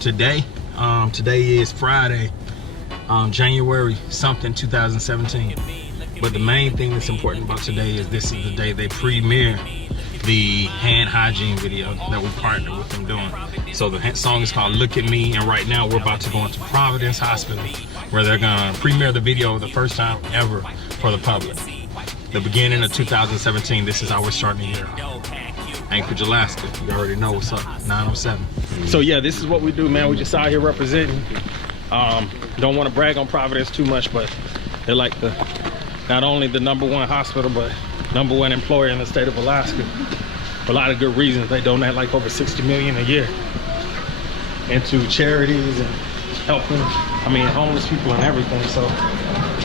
today. Today is Friday, January something 2017. But the main thing that's important about today is this is the day they premiere the hand hygiene video that we partnered with them doing. So the song is called Look at Me, and right now we're about to go into Providence Hospital where they're gonna premiere the video the first time ever for the public. The beginning of 2017, this is how we're starting the year. Anchorage, Alaska. You already know what's up, 907. So yeah, this is what we do, man. We just out here representing. Don't want to brag on Providence too much, but they're like not only the #1 hospital, but #1 employer in the state of Alaska. For a lot of good reasons. They donate like over $60 million a year into charities and helping, homeless people and everything. So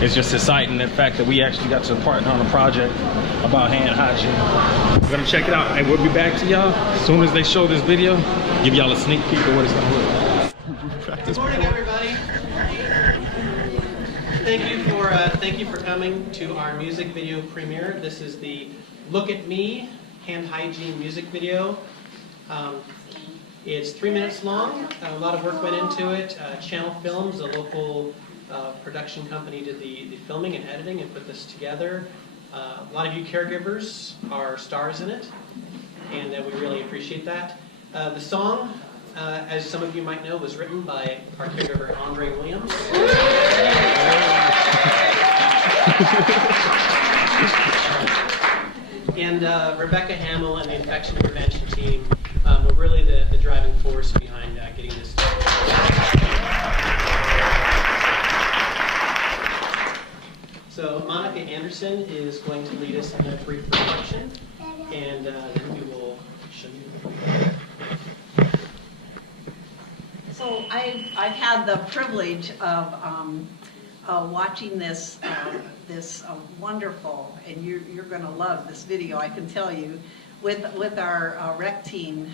it's just exciting, the fact that we actually got to partner on a project about hand hygiene. We're gonna check it out, and we'll be back to y'all as soon as they show this video. Give y'all a sneak peek of what it's gonna look like. Good morning, everybody. Thank you for coming to our music video premiere. This is the Look at Me Hand Hygiene music video. It's 3 minutes long. A lot of work went into it. Channel Films, a local production company, did the filming and editing and put this together. A lot of you caregivers are stars in it, and we really appreciate that. The song, as some of you might know, was written by our caregiver Andre Williams. And Rebecca Hamill and the infection prevention team were really the driving force behind getting this started. So Monica Anderson is going to lead us in a brief reflection, and then we will show you. So I've had the privilege of watching this wonderful, and you're going to love this video, I can tell you, with our rec team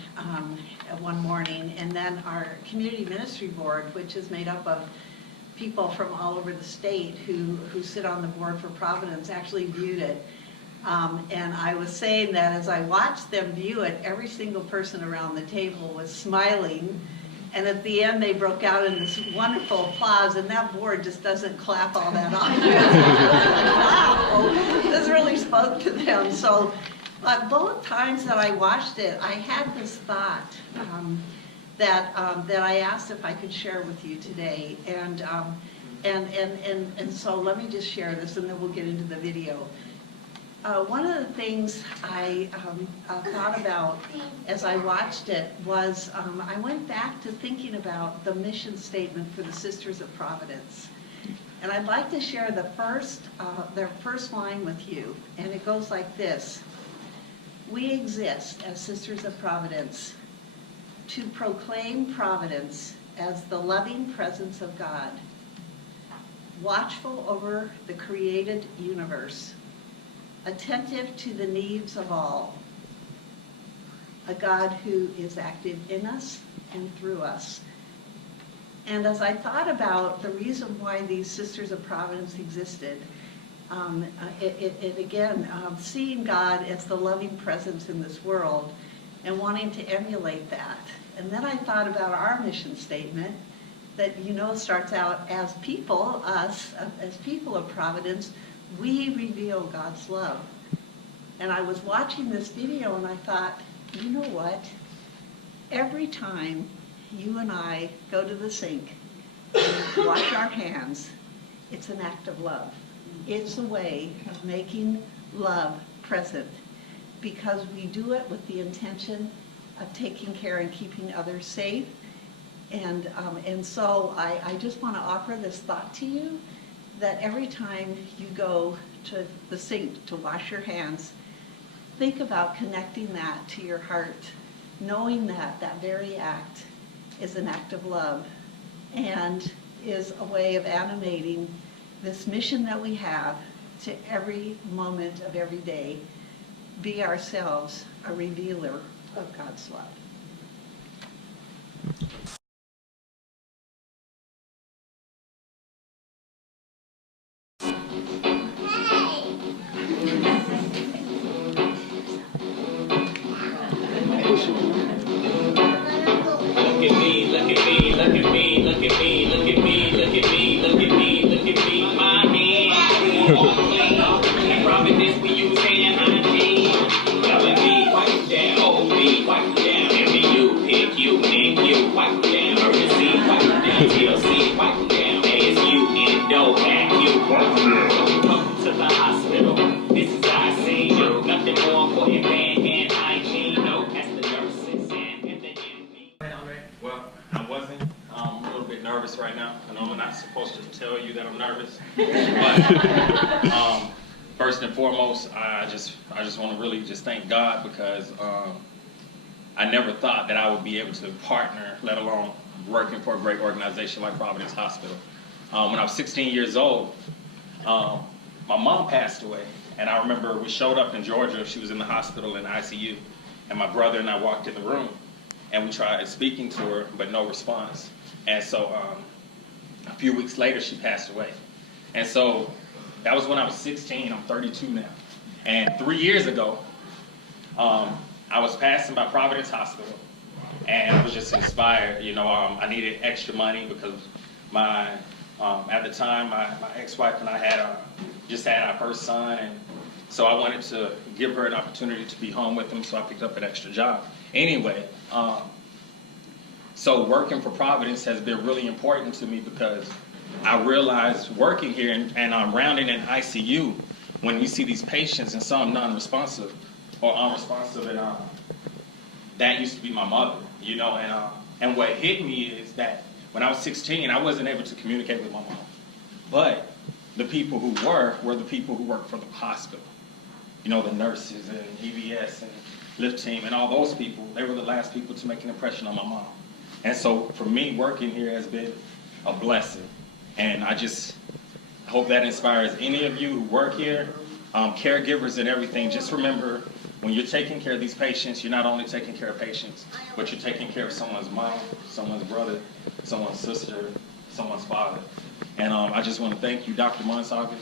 one morning, and then our community ministry board, which is made up of people from all over the state who sit on the board for Providence, actually viewed it. And I was saying that as I watched them view it, every single person around the table was smiling. And at the end, they broke out in this wonderful applause, and that board just doesn't clap all that often. Wow, this really spoke to them. So both times that I watched it, I had this thought that I asked if I could share with you today. And so let me just share this, and then we'll get into the video. One of the things I thought about as I watched it was I went back to thinking about the mission statement for the Sisters of Providence. And I'd like to share their first line with you, and it goes like this. We exist as Sisters of Providence to proclaim Providence as the loving presence of God, watchful over the created universe, attentive to the needs of all, a God who is active in us and through us. And as I thought about the reason why these Sisters of Providence existed, seeing God as the loving presence in this world and wanting to emulate that. And then I thought about our mission statement that, starts out as people, us, as people of Providence, we reveal God's love. And I was watching this video and I thought, you know what? Every time you and I go to the sink and wash our hands, it's an act of love. It's a way of making love present because we do it with the intention of taking care and keeping others safe. And so I just want to offer this thought to you, that every time you go to the sink to wash your hands, think about connecting that to your heart, knowing that that very act is an act of love and is a way of animating this mission that we have to every moment of every day. Be ourselves a revealer of God's love. Look at me, look at me. But first and foremost, I just want to really just thank God because I never thought that I would be able to partner, let alone working for a great organization like Providence Hospital. When I was 16 years old, my mom passed away. And I remember we showed up in Georgia. She was in the hospital in the ICU. And my brother and I walked in the room. And we tried speaking to her, but no response. And so a few weeks later, she passed away. And so that was when I was 16. I'm 32 now. And 3 years ago, I was passing by Providence Hospital. And I was just inspired. You know, I needed extra money because at the time, my ex-wife and I had just had our first son. And so I wanted to give her an opportunity to be home with him, so I picked up an extra job. Anyway, so working for Providence has been really important to me because I realized working here and I'm rounding in ICU when we see these patients and some non-responsive or unresponsive, and that used to be my mother, you know, and what hit me is that when I was 16, I wasn't able to communicate with my mom, but the people who were the people who worked for the hospital, you know, the nurses and EVS and lift team and all those people. They were the last people to make an impression on my mom. And so for me, working here has been a blessing. And I just hope that inspires any of you who work here, caregivers and everything. Just remember, when you're taking care of these patients, you're not only taking care of patients, but you're taking care of someone's mom, someone's brother, someone's sister, someone's father. And I just want to thank you, Dr. Monsaga.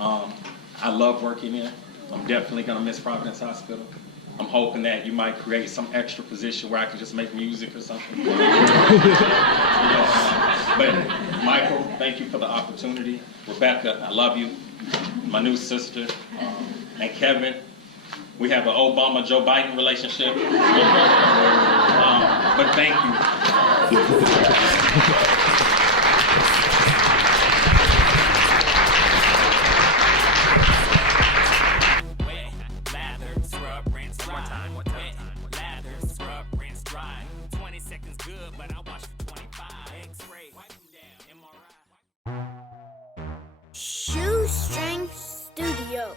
I love working here. I'm definitely going to miss Providence Hospital. I'm hoping that you might create some extra position where I can just make music or something. But Michael, thank you for the opportunity. Rebecca, I love you. My new sister. And Kevin, we have an Obama-Joe Biden relationship. But thank you. Shoestring Studio.